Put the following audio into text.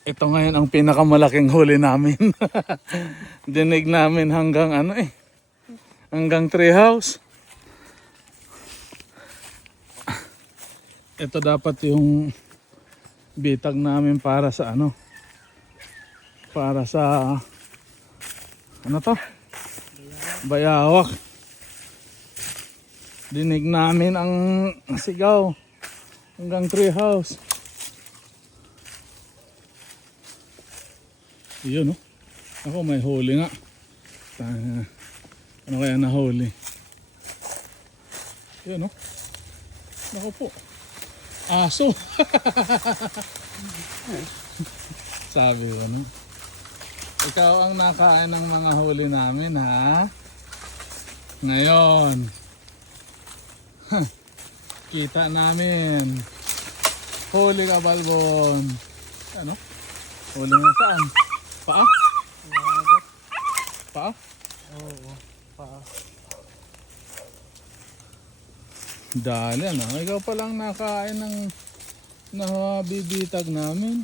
Ito ngayon ang pinakamalaking huli namin. Dinig namin hanggang ano eh. Hanggang treehouse. Ito dapat yung bitag namin para sa ano. Para sa ano to? Bayawak. Dinig namin ang sigaw hanggang treehouse. Yun, no? Ako may huli nga. Ano kaya nahuli? Yun, no? Ako po. Aso. Sabi ko, no? Ikaw ang nakain ng mga huli namin, ha? Ngayon. Kita namin. Huli ka, Balbon. Ano? Huli nga saan? Paa? Paa? Oo, paa. Dali ano, ikaw palang nakain ng nabibitag namin.